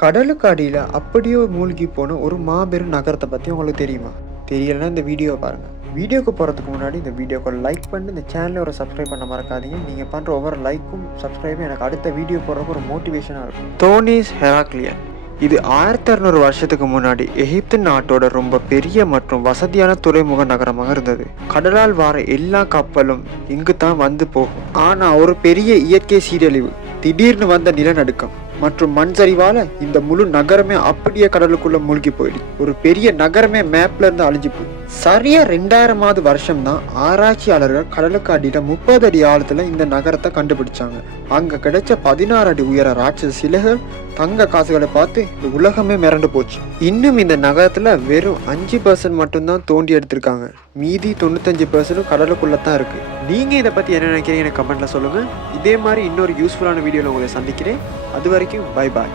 கடலுக்கு அடியில அப்படியே மூழ்கி போன ஒரு மாபெரும் நகரத்த பத்தி உங்களுக்கு தெரியுமா? தெரியலன்னா இந்த வீடியோவ பாருங்க. வீடியோக்கு போறதுக்கு முன்னாடி இந்த வீடியோக்கு லைக் பண்ணி இந்த சேனல ஒரு சப்ஸ்கிரைப் பண்ண மறக்காதீங்க. நீங்க பண்ற ஒவ்வொரு லைக்கும், சப்ஸ்கிரைபும் எனக்கு அடுத்த வீடியோ போடுறதுக்கு ஒரு மோட்டிவேஷனா இருக்கும். தோனிஸ் ஹெராக்லியன். இது 1600 வருஷத்துக்கு முன்னாடி எகிப்து நாட்டோட ரொம்ப பெரிய மற்றும் வசதியான துறைமுக நகரமாக இருந்தது. கடலால் வார எல்லா கப்பலும் இங்கு தான் வந்து போகும். ஆனா ஒரு பெரிய இயற்கை சீரழிவு, திடீர்னு வந்த நிலநடுக்கம் மற்றும் மண் சரிவால இந்த முழு நகரமே அப்படியே கடலுக்குள்ள மூழ்கி போயிடுச்சு. ஒரு பெரிய நகரமே மேப்ல இருந்து அழிஞ்சு போய் சரியா 2000வது வருஷம் தான் ஆராய்ச்சியாளர்கள் கடலுக்கு அடியில 30 அடி ஆழத்துல இந்த நகரத்தை கண்டுபிடிச்சாங்க. அங்க கிடைச்ச 16 அடி உயர ராட்சச சிலைகள், தங்க காசுகளை பார்த்து இந்த உலகமே மிரண்டு போச்சு. இன்னும் இந்த நகரத்துல வெறும் 5% மட்டும்தான் தோண்டி எடுத்திருக்காங்க. மீதி 95% கடலுக்குள்ள தான் இருக்கு. நீங்க இதை பத்தி என்ன நினைக்கிறீங்க கமெண்ட்ல சொல்லுங்க. இதே மாதிரி இன்னொரு யூஸ்ஃபுல்லான வீடியோல உங்களை சந்திக்கிறேன். அது வரைக்கும் பை பாய்.